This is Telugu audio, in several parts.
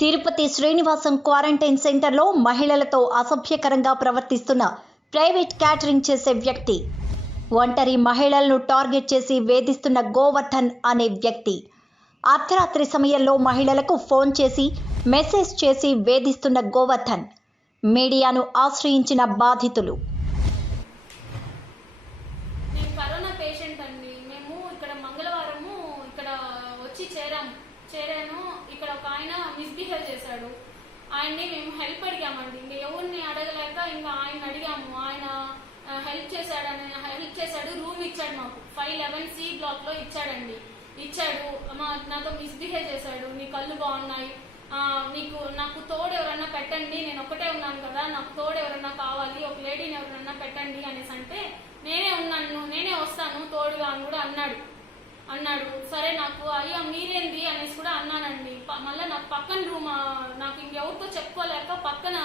తిరుపతి శ్రీనివాసం క్వారంటైన్ సెంటర్లో మహిళలతో అసభ్యకరంగా ప్రవర్తిస్తున్న ప్రైవేట్ క్యాటరింగ్ చేసే వ్యక్తి. ఒంటరి మహిళలను టార్గెట్ చేసి వేధిస్తున్న గోవర్ధన్ అనే వ్యక్తి. అర్ధరాత్రి సమయంలో మహిళలకు ఫోన్ చేసి మెసేజ్ చేసి వేధిస్తున్న గోవర్ధన్. మీడియాను ఆశ్రయించిన బాధితులు. నేను కరోనా పేషెంట్ అండి. మేము ఇక్కడ మంగళవారము ఇక్కడ వచ్చి చేరాను. ఇక్కడ ఒక ఆయన మిస్బిహేవ్ చేశాడు. ఆయన్ని మేము హెల్ప్ అడిగామండి. ఇంకా ఎవరిని అడగలేక ఇంకా ఆయన అడిగాము. ఆయన హెల్ప్ చేశాడు. రూమ్ ఇచ్చాడు మాకు. 511C బ్లాక్ లో ఇచ్చాడు. నాతో మిస్బిహేవ్ చేశాడు. నీ కళ్ళు బాగున్నాయి, నాకు తోడు ఎవరన్నా పెట్టండి, నేను ఒక్కటే ఉన్నాను కదా, నాకు తోడు ఎవరన్నా కావాలి, ఒక లేడీని ఎవరన్నా పెట్టండి అనేసి అంటే నేనే వస్తాను తోడుగా అని కూడా అన్నాడు. సరే నాకు అయ్యా మీరేంది అనేసి కూడా అన్నానండి. మళ్ళీ నాకు పక్కన రూమ్ నాకు ఇంకెవరితో చెప్పుకోలేక పక్కన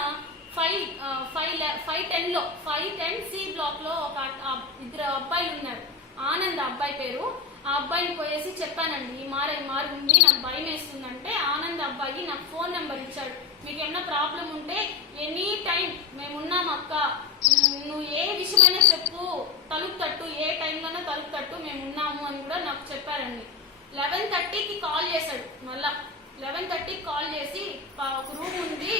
510C బ్లాక్ లో ఒక ఇద్దరు అబ్బాయిలు ఉన్నారు. ఆనంద్ అబ్బాయి పేరు. ఆ అబ్బాయిని పోయేసి చెప్పానండి, ఈ మారు ఉంది, నాకు భయం వేస్తుందంటే ఆనంద్ అబ్బాయి నాకు ఫోన్ నెంబర్ ఇచ్చాడు. మీకు ఏమన్నా ప్రాబ్లం ఉంటే ఎనీ టైం మేమున్నాం అక్క, నువ్వు ఏ విషయమైనా చెప్పు, తలుపు తట్టు, ఏ టైంలోనే తలుపు తట్టు, మేమున్నాము అని కూడా నాకు చెప్పారండి. 11:30కి కాల్ చేశాడు. మళ్ళా 11:30కి కాల్ చేసి ఒక రూమ్ ఉంది,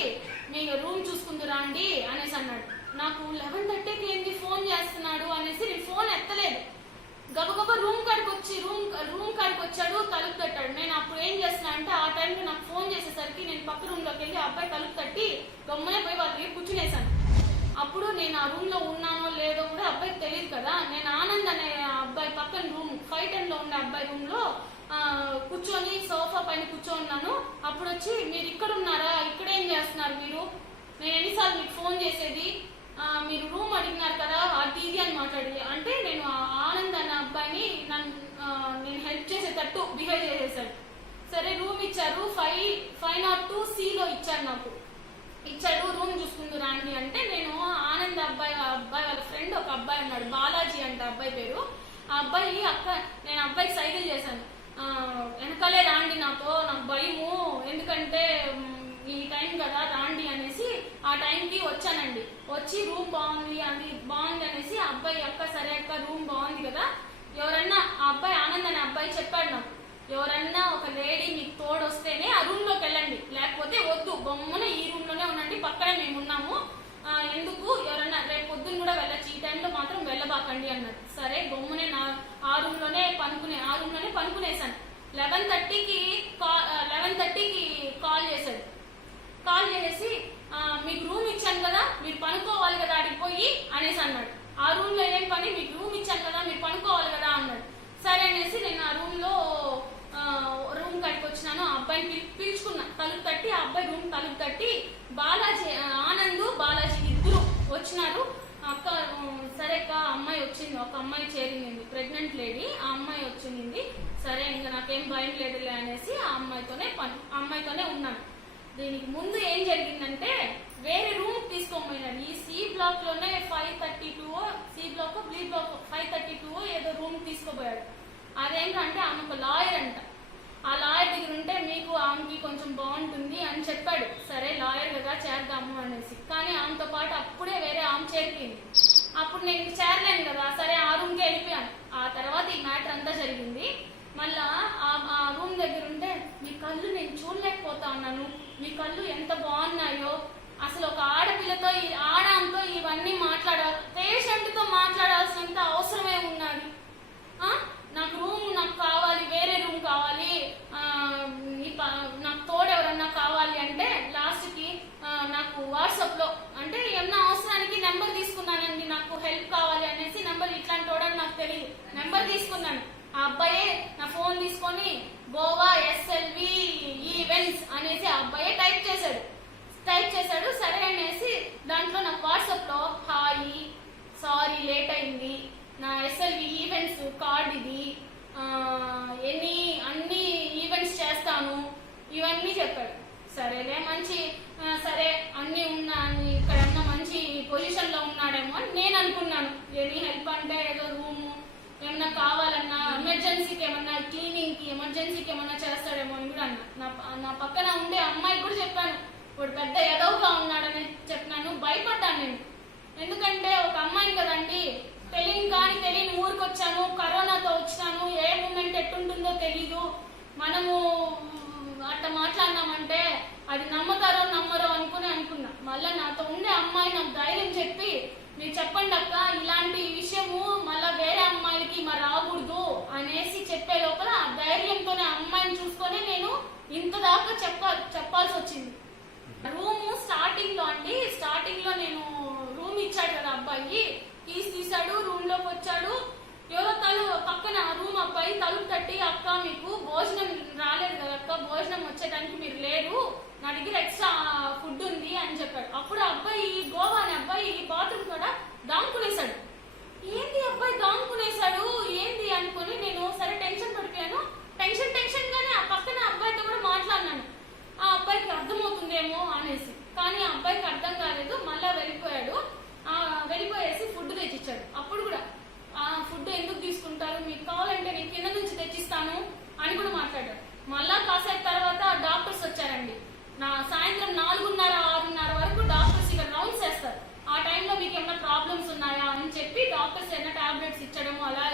మీరు రూమ్ చూసుకుందురా అండి అనేసి అన్నాడు. నాకు 11:30కి ఏంది ఫోన్ చేస్తున్నాడు అనేసి నేను ఫోన్ ఎత్తలేదు. గబగబా రూమ్ కాడికి వచ్చాడు, తలుపు తట్టాడు. నేను అప్పుడు ఏం చేస్తున్నా అంటే ఆ టైంలో నాకు ఫోన్ చేసేసరికి నేను పక్క రూమ్ లోకి వెళ్ళి అబ్బాయి తలుపు తట్టి గమ్మనే పోయి వాళ్ళ దగ్గర కూర్చునేసాను. అప్పుడు నేను ఆ రూమ్ లో ఉన్నానో లేదో కూడా అబ్బాయికి తెలియదు కదా. నేను ఆనంద్ అనే అబ్బాయి పక్కన రూమ్ 510 లో ఉండే అబ్బాయి రూమ్ లో కూర్చొని సోఫా పైన కూర్చోన్నాను. అప్పుడు వచ్చి మీరు ఇక్కడ ఉన్నారా, ఇక్కడేం చేస్తున్నారు మీరు, నేను ఎన్నిసార్లు మీకు ఫోన్ చేసేది, మీరు రూమ్ అడిగినారు కదా అది అని మాట్లాడి అంటే నేను ఆనంద్ అనే అబ్బాయిని నేను హెల్ప్ చేసేటట్టు బిహేవ్ చేసేసాడు. సరే రూమ్ ఇచ్చారు, 502C లో ఇచ్చాడు. రూమ్ చూసుకుందు రాండి అంటే నేను ఆనంద్ అబ్బాయి వాళ్ళ ఫ్రెండ్ ఒక అబ్బాయి ఉన్నాడు, బాలాజీ అంటే అబ్బాయి పేరు. ఆ అబ్బాయి నేను అబ్బాయికి సైకిల్ చేశాను, వెనకాలే రాండి, నాకు భయము, ఎందుకంటే ఈ టైం కదా రాండి అనేసి ఆ టైంకి వచ్చానండి. వచ్చి రూమ్ బాగుంది అనేసి ఆ అబ్బాయి అక్క సరే అక్క రూమ్ బాగుంది కదా, ఎవరన్నా ఆ అబ్బాయి ఆనంద్ అనే అబ్బాయి చెప్పాడు నాకు, ఎవరన్నా ఒక లేడీ మీకు తోడు వస్తేనే ఆ రూమ్ లోకి వెళ్ళండి, లేకపోతే వద్దు, బొమ్మన ఈ రూమ్ లోనే ఉండండి, పక్కనే మేము ఉన్నాము, ఎందుకు ఎవరన్నా రేపు పొద్దున్న కూడా వెళ్ళచ్చు, ఈ టైంలో మాత్రం వెళ్ళబాకండి అన్నాడు. సరే బొమ్మనే ఆ రూమ్ లోనే పనుకునేసాను. 11:30కి కాల్ చేశాడు. కాల్ చేసి మీకు రూమ్ ఇచ్చాను కదా, మీరు పనుకోవాలి కదా అడిగి పోయి అనేసి అన్నాడు. ఆ రూమ్ లో ఏం పని, మీకు రూమ్ ఇచ్చాను కదా, మీరు పనుకోవాలి కదా అన్నాడు. సరే అనేసి నేను ఆ రూమ్ కాడికి వచ్చినాను. ఆ అబ్బాయిని పిలుచుకున్నా, తలుపు తట్టి, ఆ అబ్బాయి రూమ్ తలుపు తట్టి ఆనంద్ బాలాజీ ఇద్దరు వచ్చినారు. అక్క సరే అక్క అమ్మాయి వచ్చింది, ఒక అమ్మాయి చేరింది, ప్రెగ్నెంట్ లేడీ, ఆ అమ్మాయి వచ్చింది, సరే ఇంకా నాకేం భయం లేదులే అనేసి ఆ అమ్మాయితోనే ఉన్నాను. దీనికి ముందు ఏం జరిగిందంటే వేరే రూమ్ తీసుకోపోయినాడు. ఈ C బ్లాక్ లోనే 532 ఏదో రూమ్ తీసుకోపోయాడు. అదేంటంటే ఆమె ఒక లాయర్ అంట. ఆ లాయర్ దగ్గర ఉంటే మీకు ఆమెకి కొంచెం బాగుంటుంది అని చెప్పాడు. సరే లాయర్ కదా చేద్దాము అనేసి, కానీ ఆమెతో పాటు అప్పుడే వేరే ఆమె చేరిపోయింది. అప్పుడు నేను చేరలేను కదా, సరే ఆ రూమ్కి వెళ్ళిపోయాను. ఆ తర్వాత ఈ మ్యాటర్ అంతా జరిగింది. మళ్ళా ఆ రూమ్ దగ్గర ఉంటే మీ కళ్ళు నేను చూడలేకపోతా ఉన్నాను, మీ కళ్ళు ఎంత బాగున్నాయో, అసలు ఒక ఆడపిల్లతో ఆడాంతో ఇవన్నీ పేషెంట్తో మాట్లాడాల్సినంత అవసరమే ఉన్నది, నాకు కావాలి, వేరే రూమ్ కావాలి, నాకు తోడు ఎవరన్నా కావాలి అంటే లాస్ట్కి నాకు వాట్సాప్లో అంటే ఏమన్నా అవసరానికి నెంబర్ తీసుకున్నానండి, నాకు హెల్ప్ కావాలి అనేసి నెంబర్, ఇట్లాంటి తోడని నాకు తెలియదు, నెంబర్ తీసుకున్నాను. ఆ అబ్బాయే నా ఫోన్ తీసుకొని గోవా SLV ఈవెంట్స్ అనేసి ఆ అబ్బాయే టైప్ చేశాడు. సరే అనేసి దాంట్లో నాకు వాట్సాప్లో హాయ్, సారీ లేట్ అయింది, నా SLV ఈవెంట్స్ కార్డ్ ఇది, అన్ని ఈవెంట్స్ చేస్తాను, ఇవన్నీ చెప్పాడు. సరేలే సరే అన్నీ ఇక్కడన్నా మంచి పొజిషన్లో ఉన్నాడేమో అని నేను అనుకున్నాను. ఎనీ హెల్ప్ అంటే ఏదో రూము ఏమన్నా కావాలన్నా, ఎమర్జెన్సీకి ఏమన్నా క్లీనింగ్కి ఎమర్జెన్సీకి ఏమన్నా చేస్తాడేమో అని కూడా అన్నా. నా పక్కన ఉండే అమ్మాయి కూడా ఇప్పుడు పెద్ద ఎదవుగా ఉన్నాడని చెప్పినాను. భయపడ్డాను నేను, ఎందుకంటే ఒక అమ్మాయిని కదండి, తెలియని ఊరికి వచ్చాను, కరోనాతో వచ్చినాను, ఏ మూమెంట్ ఎట్టుంటుందో తెలీదు. మనము అట్లా మాట్లాడినామంటే అది నమ్మతారో నమ్మరో అనుకున్నా. మళ్ళీ నాతో ఉండే అమ్మాయి నాకు ధైర్యం చెప్పి, మీరు చెప్పండి అక్క, ఇలాంటి విషయము మళ్ళీ వేరే అమ్మాయిలకి మరి రాకూడదు అనేసి చెప్పే లోపల ఆ ధైర్యంతోనే అమ్మాయిని చూసుకొని నేను ఇంత దాకా చెప్పాల్సి వచ్చింది. రూమ్ స్టార్టింగ్ లో నేను రూమ్ ఇచ్చాడు కదా అబ్బాయి, తీసాడు, రూమ్ లోకి వచ్చాడు. ఎవరో పక్కన రూమ్ అబ్బాయి తలుపు తట్టి, అక్క మీకు భోజనం రాలేదు కదా అక్క, భోజనం వచ్చేదానికి మీరు లేరు, నా దగ్గర ఎక్స్ట్రా ఫుడ్ ఉంది అని చెప్పాడు. అప్పుడు అబ్బాయి, గోవా అనే అబ్బాయి బాత్రూమ్ కూడా దాముకునేశాడు. ఏంది అబ్బాయి దాముకునేశాడు ఏంది అనుకుని నేను సరే టెన్షన్ పడిపోయాను. టెన్షన్ గానే ఆ పక్కన అబ్బాయితో కూడా మాట్లాడినాను, ఆ అబ్బాయికి అర్థమవుతుందేమో అనేసి. కానీ ఆ అబ్బాయికి అర్థం కాలేదు, మళ్ళా వెళ్ళిపోయేసి ఫుడ్ తెచ్చిచ్చాడు. అప్పుడు కూడా ఆ ఫుడ్ ఎందుకు తీసుకుంటారు, మీకు కావాలంటే నేను కింద నుంచి తెచ్చిస్తాను అని కూడా మాట్లాడాడు. మళ్ళా కాసేపు తర్వాత డాక్టర్స్ వచ్చారండి. సాయంత్రం 4:30-6:30 వరకు డాక్టర్స్ ఇక్కడ రౌండ్స్ వేస్తారు. ఆ టైంలో మీకు ఏమైనా ప్రాబ్లమ్స్ ఉన్నాయా అని చెప్పి డాక్టర్స్ ఏమైనా టాబ్లెట్స్ ఇచ్చడం అలా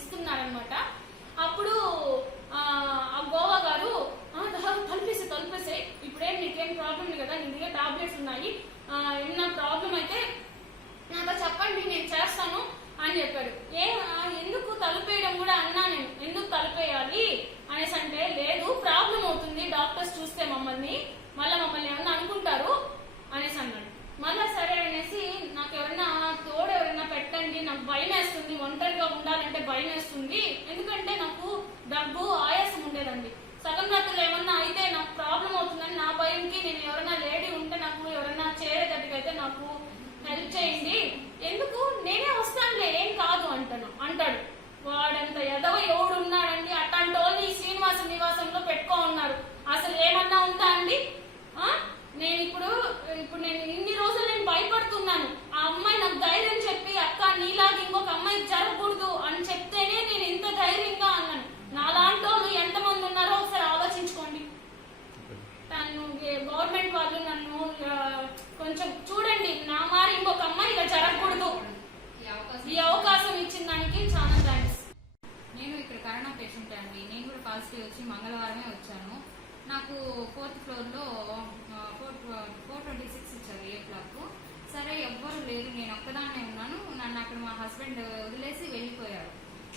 ఇస్తున్నారనమాట. అప్పుడు ఆ గోవా గారు తలిపేసే ఇప్పుడేం నీకేం ప్రాబ్లం కదా, నీ దగ్గర టాబ్లెట్స్ ఉన్నాయి, ఏమన్నా ప్రాబ్లం అయితే నాతో చెప్పండి నేను చేస్తాను అని చెప్పాడు. ఎందుకు తలుపేయడం కూడా అన్నా నేను, ఎందుకు తలుపేయాలి అనేసి అంటే, లేదు ప్రాబ్లం అవుతుంది డాక్టర్స్ చూస్తే మమ్మల్ని ఏమన్నా అనుకుంటారు అనేసి అన్నాడు. మళ్ళా సరే అనేసి నాకు ఎవరైనా పెట్టండి, నాకు భయం వేస్తుంది, ఒంటరిగా ఉండాలంటే భయం వేస్తుంది, ఎందుకంటే నాకు దగ్గు ఆయాసం ఉండేదండి. సగం రాత్రులు ఏమన్నా అయితే నాకు ప్రాబ్లం అవుతుందని నా భయంకి నేను ఎవరైనా లేడీ ఉంటే నాకు ఎవరైనా చేరేటట్టుకైతే నాకు హెల్ప్ చేయండి, ఎందుకు నేనే వస్తానులే ఏం కాదు అంటాడు. వాడంత ఎదవ ఎవడు ఉన్నాడండి, అట్లాంటి వాళ్ళని ఈ శ్రీనివాస నివాసంలో పెట్టుకో ఉన్నారు. అసలు ఏమన్నా ఉందా అండి? నేను ఇప్పుడు నేను ఇన్ని రోజులు నేను భయపడుతున్నాను. ఆ అమ్మాయి నాకు ధైర్యం చెప్పి, అక్క నీలాగా ఇంకొక అమ్మాయికి జరగకూడదు అని చెప్తేనే నేను ఇంత ధైర్యంగా అన్నాను. నాలాంటి వాళ్ళు ఎంతమంది ఉన్నారో ఒకసారి ఆలోచించుకోండి. గవర్నమెంట్ వాళ్ళు నన్ను కొంచెం చూడండి, నా మారి ఇంకొక అమ్మాయి ఇలా జరగకూడదు. ఈ అవకాశం ఇచ్చిన దానికి చాలా థ్యాంక్స్. నేను ఇక్కడ కరోనా పేషెంట్ అండి. నేను కూడా పాజిటివ్ వచ్చి మంగళవారమే వచ్చాను. నాకు 4th ఫ్లోర్లో 426 ఇచ్చారు ఏ బ్లాక్. సరే ఎవ్వరు లేరు, నేను ఒక్కదాన్నే ఉన్నాను. నన్ను అక్కడ మా హస్బెండ్ వదిలేసి వెళ్ళిపోయారు.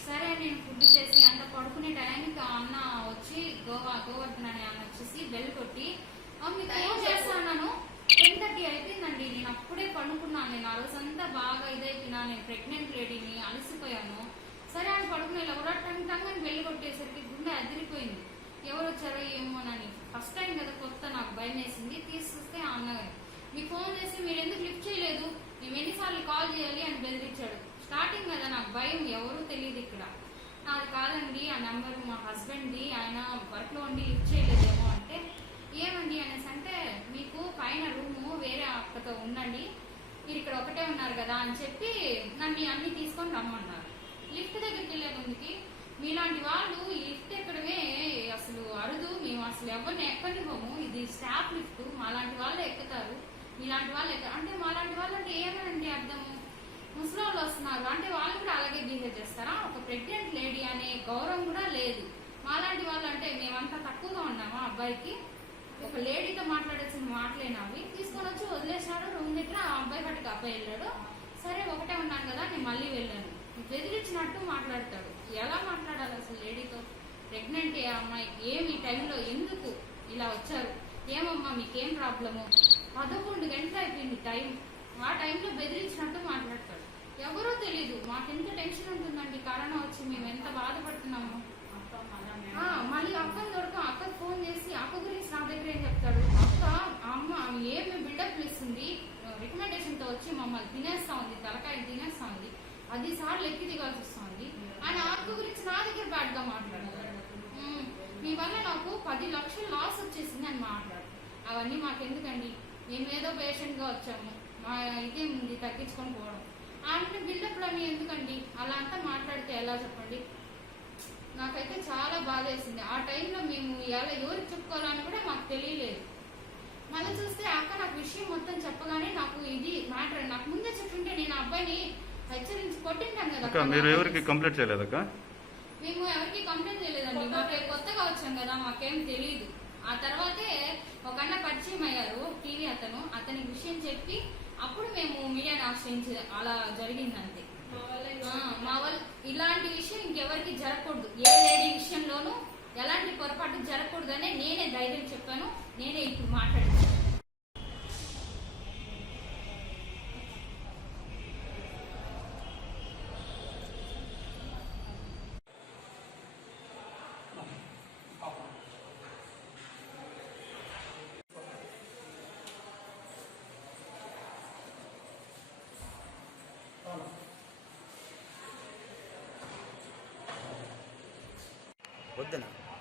సరే నేను ఫుడ్ చేసి అంత పడుకునే టైంకి అన్న వచ్చి గోవర్ధన్ అనే అన్న వచ్చేసి బెల్ కొట్టి, మీకు ఏం చేస్తాను 10:30 అయిపోయిందండి. నేను అప్పుడే పడుకున్నాను. నేను ఆ రోజంతా బాగా ఇదైపోయినా, నేను ప్రెగ్నెంట్ లేడీని, అలసిపోయాను. సరే అని పడుకునే ఎవరో టంగ్ అని బెల్ కొట్టేసరికి గుండె అదిరిపోయింది. ఎవరు వచ్చారో ఏమోనని. ఫస్ట్ టైం కదా, కొత్త, నాకు భయం వేసింది. తీసుకొస్తే ఆ అన్నగారు మీకు ఫోన్ చేసి మీరు ఎందుకు లిఫ్ట్ చేయలేదు, మేము ఎన్నిసార్లు కాల్ చేయాలి అని బెదిరించాడు. స్టార్టింగ్ కదా నాకు భయం, ఎవరూ తెలియదు ఇక్కడ. నాది కాదండి ఆ నెంబర్ మా హస్బెండ్ది, ఆయన వర్క్లో ఉండి లిఫ్ట్ చేయలేదేమో అంటే, ఏమండి అనేసి అంటే, మీకు పైన రూము వేరే అక్కతో ఉండండి, మీరు ఇక్కడ ఒకటే ఉన్నారు కదా అని చెప్పి నన్ను అన్ని తీసుకొని రమ్మన్నారు. లిఫ్ట్ దగ్గరికి వెళ్ళే ముందుకి, మీలాంటి వాళ్ళు ఈ లిఫ్ట్ ఎక్కడమే అసలు అరుదు, మేము అసలు ఎవరిని ఎక్కనివ్వము, ఇది స్టాఫ్ లిఫ్ట్, మాలాంటి వాళ్ళు ఎక్కుతారు, మీలాంటి వాళ్ళు అంటే మాలాంటి వాళ్ళు అంటే ఏమనండి అర్థము, ముసలి వస్తున్నారు అంటే వాళ్ళు కూడా అలాగే బిహేవ్ చేస్తారా? ఒక ప్రెగ్నెంట్ లేడీ అనే గౌరవం కూడా లేదు. మాలాంటి వాళ్ళు అంటే మేమంతా తక్కువగా ఉన్నామా అబ్బాయికి? ఒక లేడీతో మాట్లాడాల్సిన మాటలేనావి తీసుకొని వచ్చి వదిలేశాడు రూమ్ దగ్గర. ఆ అబ్బాయి పట్టుకు అబ్బాయి వెళ్ళాడు. సరే ఒకటే ఉన్నాను కదా నేను మళ్ళీ వెళ్ళాను. బెదిరించినట్టు మాట్లాడతాడు. ఎలా మాట్లాడాలి అసలు లేడీతో? ప్రెగ్నెంట్ ఏ అమ్మాయికి ఏమి టైంలో ఎందుకు ఇలా వచ్చారు, ఏమమ్మా మీకేం ప్రాబ్లము? 11 గంటలు అయిపోయింది టైం. ఆ టైంలో బెదిరించినట్టు మాట్లాడతాడు. ఎవరో తెలీదు. మాకు ఎంత టెన్షన్ ఉంటుందండి, కరోనా వచ్చి మేము ఎంత బాధపడుతున్నాము. మళ్ళీ అక్కని దొరకం. అక్కకు ఫోన్ చేసి అక్క గురించి నా దగ్గర ఏం చెప్తాడు, అక్క అమ్మ ఏమి బిల్డప్ ఇస్తుంది, రికమెండేషన్ తో వచ్చి మమ్మల్ని తినేస్తా ఉంది, తలకాయని తినేస్తా ఉంది, 10 సార్లు ఎక్కి దిగాల్సి వస్తుంది ఆయన అక్క గురించి నా దగ్గర బ్యాడ్ గా మాట్లాడతాడు. మీ వల్ల నాకు 10 లక్షలు లాస్ వచ్చేసింది అని మాట్లాడు. అవన్నీ మాకెందుకండి, మేమేదో పేషెంట్ గా వచ్చాము, మా ఇదే ఉంది తగ్గించుకొని పోవడం. అంటే బిల్డప్లు అన్నీ ఎందుకండి? అలా అంతా మాట్లాడితే ఎలా చెప్పండి? నాకైతే చాలా బాధ వేసింది. ఆ టైంలో మేము ఎలా ఎవరికి చెప్పుకోవాలని కూడా మాకు తెలియలేదు. మళ్ళీ చూస్తే అక్క నాకు విషయం మొత్తం చెప్పగానే నాకు ఇది మ్యాటర్ నాకు ముందే చెప్తుంటే నేను ఆ అబ్బాయిని హెచ్చరించి కొట్టింటాను కదా. అక్క మీరు ఎవరికి కంప్లైంట్ చేయలేదక్క? మేము ఎవరికి కంప్లైంట్ చేయలేదండి, మాకు కొత్తగా వచ్చాం కదా, మాకేం తెలియదు. ఆ తర్వాతే ఒక అన్న పరిచయం అయ్యారు, టీవీ అతని విషయం చెప్పి అప్పుడు మేము మీడియాని ఆశ్రయించి అలా జరిగిందంతే. మా వాళ్ళు ఇలాంటి విషయం ఇంకెవరికి జరగకూడదు, ఏ లేడీ విషయంలోనూ ఎలాంటి పొరపాటు జరగకూడదు అనే నేనే ధైర్యం చెప్పాను, నేనే ఇప్పుడు మాట్లాడాను.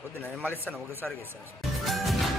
వద్దునా నేను మళ్ళీ ఇస్తాను, ఒకసారికి ఇస్తాను.